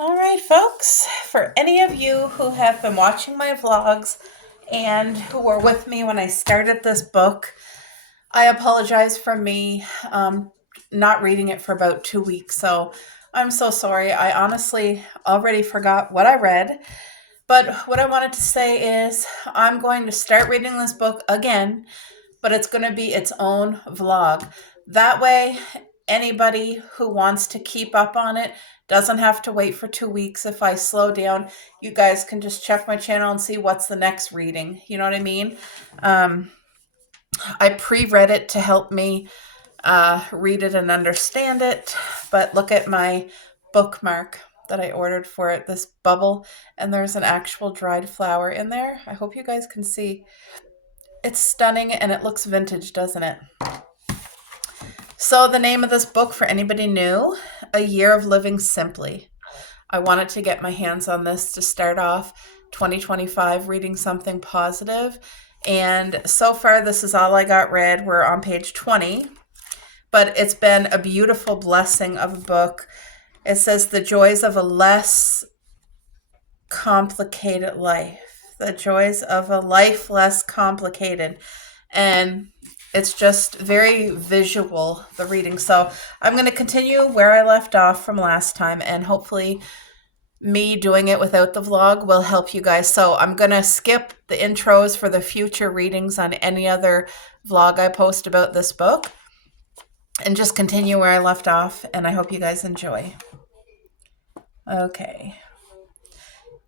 All right, folks, for any of you who have been watching my vlogs and who were with me when I started this book, I apologize for me not reading it for about 2 weeks. So I'm so sorry. I honestly already forgot what I read. But what I wanted to say is I'm going to start reading this book again, but it's going to be its own vlog. That way, anybody who wants to keep up on it doesn't have to wait for 2 weeks. If I slow down, you guys can just check my channel and see what's the next reading. You know what I mean? I pre-read it to help me read it and understand it, but look at my bookmark that I ordered for it, this bubble, and there's an actual dried flower in there. I hope you guys can see. It's stunning and it looks vintage, doesn't it? So the name of this book, for anybody new, A Year of Living Simply. I wanted to get my hands on this to start off 2025 reading something positive. And so far, this is all I got read. We're on page 20. But it's been a beautiful blessing of a book. It says the joys of a less complicated life. The joys of a life less complicated. And it's just very visual, the reading. So I'm going to continue where I left off from last time, and hopefully me doing it without the vlog will help you guys. So I'm going to skip the intros for the future readings on any other vlog I post about this book and just continue where I left off, and I hope you guys enjoy. Okay.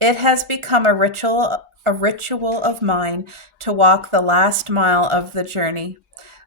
It has become a ritual of mine to walk the last mile of the journey.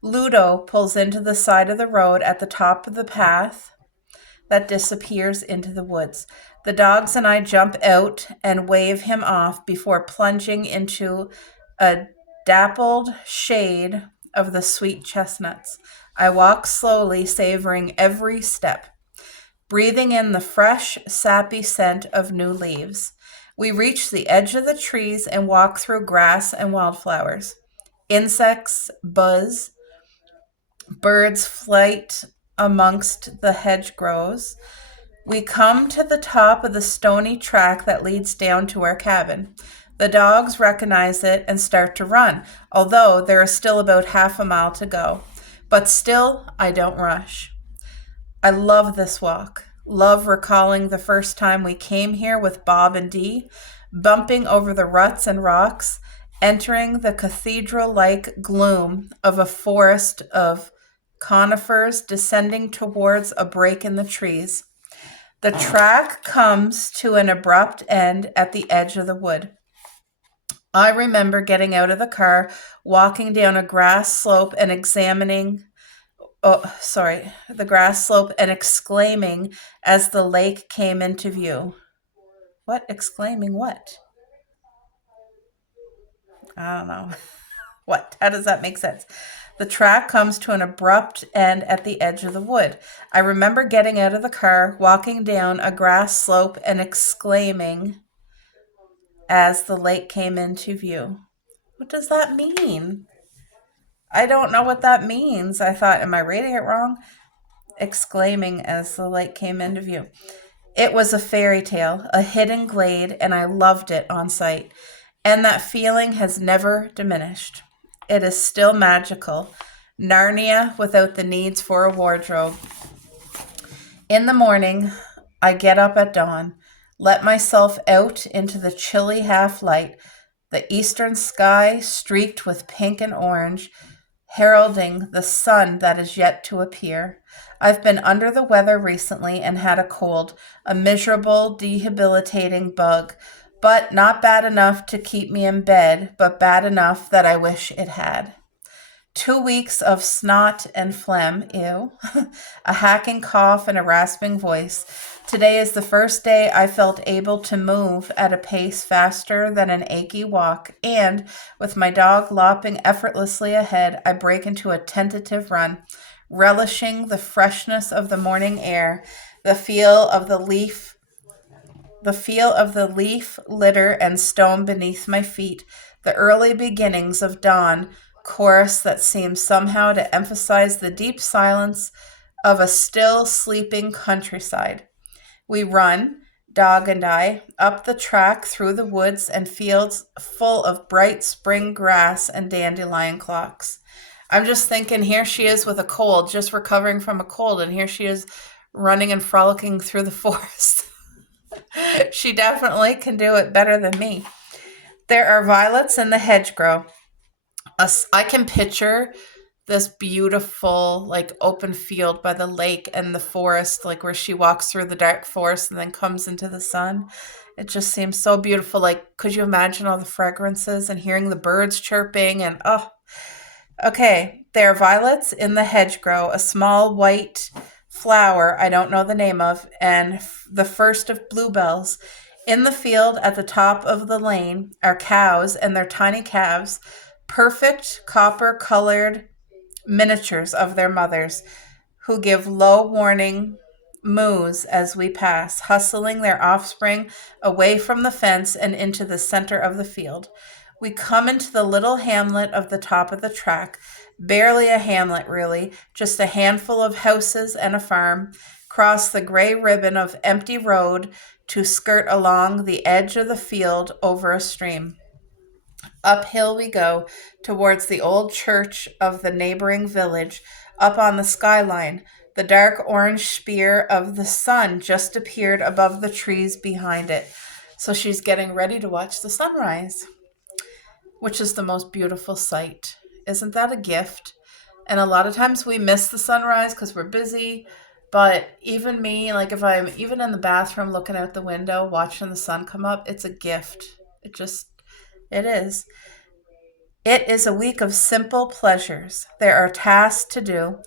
Ludo pulls into the side of the road at the top of the path that disappears into the woods. The dogs and I jump out and wave him off before plunging into a dappled shade of the sweet chestnuts. I walk slowly, savoring every step, breathing in the fresh, sappy scent of new leaves. We reach the edge of the trees and walk through grass and wildflowers. Insects buzz, birds flight amongst the hedgerows. We come to the top of the stony track that leads down to our cabin. The dogs recognize it and start to run, although there is still about half a mile to go. But still, I don't rush. I love this walk. Love recalling the first time we came here with Bob and Dee, bumping over the ruts and rocks, entering the cathedral-like gloom of a forest of conifers descending towards a break in the trees. The track comes to an abrupt end at the edge of the wood. I remember getting out of the car, walking down a grass slope and the grass slope and exclaiming as the lake came into view. What? Exclaiming what? I don't know. What? How does that make sense? The track comes to an abrupt end at the edge of the wood. I remember getting out of the car, walking down a grass slope, and exclaiming as the lake came into view. What does that mean? I don't know what that means. I thought, am I reading it wrong? Exclaiming as the lake came into view. It was a fairy tale, a hidden glade, and I loved it on sight. And that feeling has never diminished. It is still magical. Narnia without the needs for a wardrobe. In the morning, I get up at dawn, let myself out into the chilly half-light, the eastern sky streaked with pink and orange, heralding the sun that is yet to appear. I've been under the weather recently and had a cold, a miserable, debilitating bug, but not bad enough to keep me in bed, but bad enough that I wish it had. 2 weeks of snot and phlegm, ew, a hacking cough and a rasping voice. Today is the first day I felt able to move at a pace faster than an achy walk, and with my dog lopping effortlessly ahead, I break into a tentative run, relishing the freshness of the morning air, the feel of the leaf litter and stone beneath my feet, the early beginnings of dawn, chorus that seems somehow to emphasize the deep silence of a still sleeping countryside. We run, dog and I, up the track through the woods and fields full of bright spring grass and dandelion clocks. I'm just thinking, here she is with a cold, just recovering from a cold, and here she is running and frolicking through the forest. She definitely can do it better than me. There are violets in the hedgerow. I can picture this beautiful, like, open field by the lake and the forest, like where she walks through the dark forest and then comes into the sun. It just seems so beautiful. Like, could you imagine all the fragrances and hearing the birds chirping? And oh, okay. There are violets in the hedgerow, a small white flower I don't know the name of, and the first of bluebells. In the field at the top of the lane are cows and their tiny calves, perfect copper colored miniatures of their mothers, who give low warning moos as we pass, hustling their offspring away from the fence and into the center of the field. We come into the little hamlet of the top of the track, barely a hamlet really, just a handful of houses and a farm, cross the gray ribbon of empty road to skirt along the edge of the field over a stream. Uphill we go towards the old church of the neighboring village, up on the skyline. The dark orange spear of the sun just appeared above the trees behind it. So she's getting ready to watch the sunrise, which is the most beautiful sight. Isn't that a gift? And a lot of times we miss the sunrise because we're busy. But even me, like if I'm even in the bathroom looking out the window, watching the sun come up, it's a gift. It is. It is a week of simple pleasures. There are tasks to do,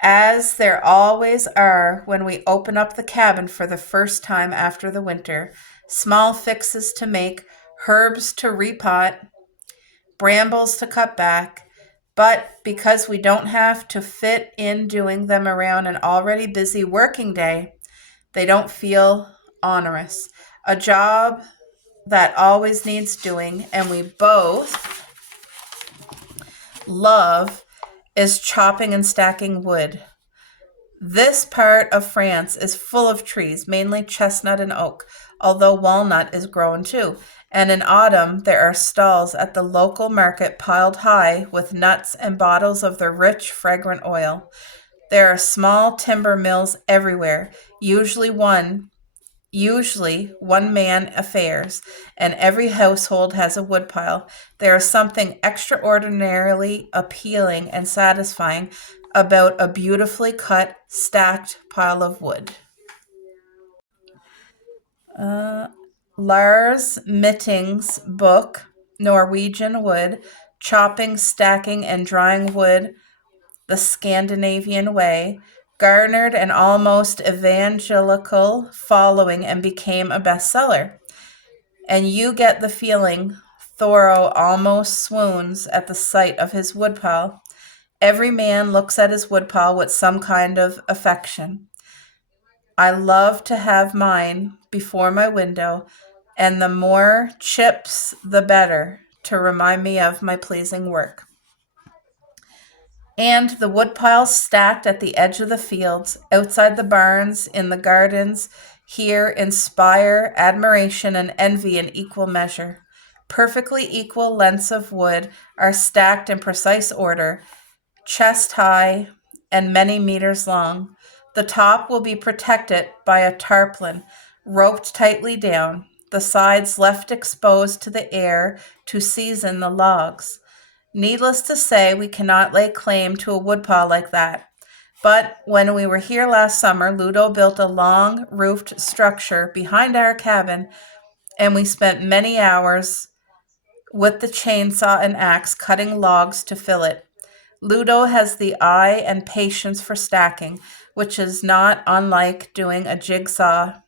as there always are when we open up the cabin for the first time after the winter. Small fixes to make, herbs to repot, brambles to cut back. But because we don't have to fit in doing them around an already busy working day, they don't feel onerous. A job that always needs doing, and we both love, is chopping and stacking wood. This part of France is full of trees, mainly chestnut and oak, although walnut is grown too. And in autumn, there are stalls at the local market piled high with nuts and bottles of the rich, fragrant oil. There are small timber mills everywhere, usually one man affairs, and every household has a woodpile. There is something extraordinarily appealing and satisfying about a beautifully cut, stacked pile of wood. Lars Mitting's book, Norwegian Wood, Chopping, Stacking, and Drying Wood the Scandinavian Way, garnered an almost evangelical following and became a bestseller. And you get the feeling Thoreau almost swoons at the sight of his woodpile. Every man looks at his woodpile with some kind of affection. I love to have mine before my window, and the more chips, the better, to remind me of my pleasing work. And the woodpiles stacked at the edge of the fields, outside the barns, in the gardens, here inspire admiration and envy in equal measure. Perfectly equal lengths of wood are stacked in precise order, chest high and many meters long. The top will be protected by a tarpaulin, roped tightly down, the sides left exposed to the air to season the logs. Needless to say, we cannot lay claim to a woodpile like that. But when we were here last summer, Ludo built a long roofed structure behind our cabin, and we spent many hours with the chainsaw and axe cutting logs to fill it. Ludo has the eye and patience for stacking, which is not unlike doing a jigsaw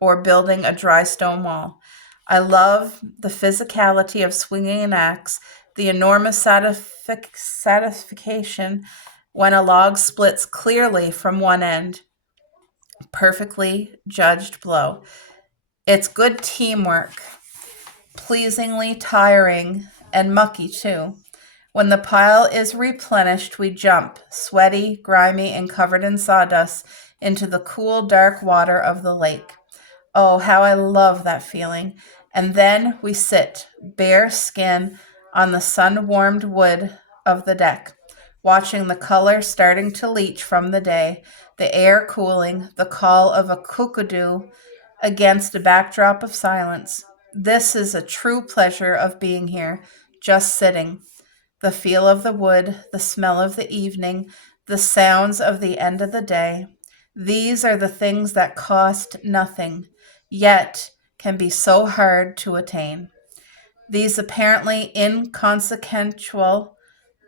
or building a dry stone wall. I love the physicality of swinging an axe, the enormous satisfaction when a log splits clearly from one end. Perfectly judged blow. It's good teamwork, pleasingly tiring and mucky too. When the pile is replenished, we jump, sweaty, grimy, and covered in sawdust, into the cool, dark water of the lake. Oh, how I love that feeling. And then we sit, bare skin, on the sun warmed wood of the deck, watching the color starting to leach from the day, the air cooling, the call of a cuckoo against a backdrop of silence. This is a true pleasure of being here, just sitting. The feel of the wood, the smell of the evening, the sounds of the end of the day. These are the things that cost nothing, yet can be so hard to attain. These apparently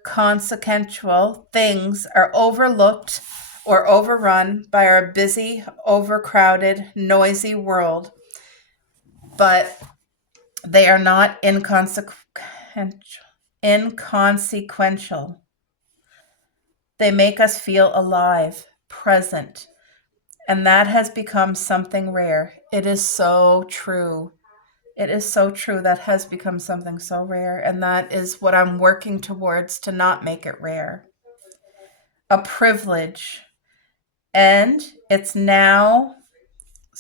consequential things are overlooked or overrun by our busy, overcrowded, noisy world, but they are not inconsequential. They make us feel alive, present, and that has become something rare. It is so true. It is so true. That has become something so rare, and that is what I'm working towards to not make it rare. A privilege. And it's now,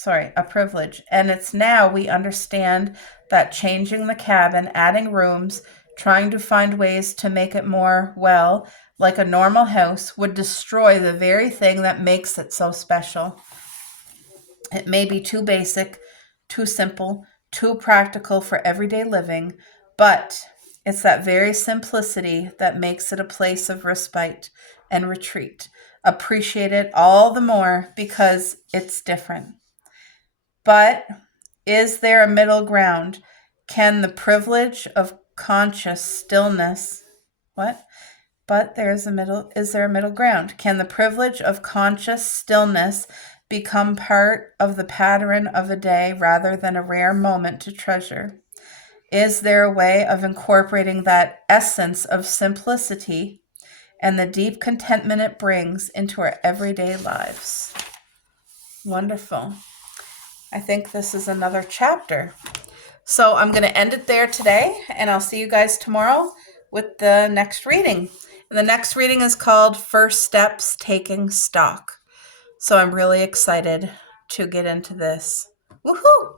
a privilege. And it's now we understand that changing the cabin, adding rooms, trying to find ways to make it more, well, like a normal house, would destroy the very thing that makes it so special. It may be too basic, too simple, too practical for everyday living, but it's that very simplicity that makes it a place of respite and retreat. Appreciate it all the more because it's different. But is there a middle ground? Can the privilege of conscious stillness, what? But is there a middle ground? Can the privilege of conscious stillness become part of the pattern of a day rather than a rare moment to treasure? Is there a way of incorporating that essence of simplicity and the deep contentment it brings into our everyday lives? Wonderful. I think this is another chapter. So I'm going to end it there today, and I'll see you guys tomorrow with the next reading. And the next reading is called First Steps Taking Stock. So I'm really excited to get into this. Woohoo!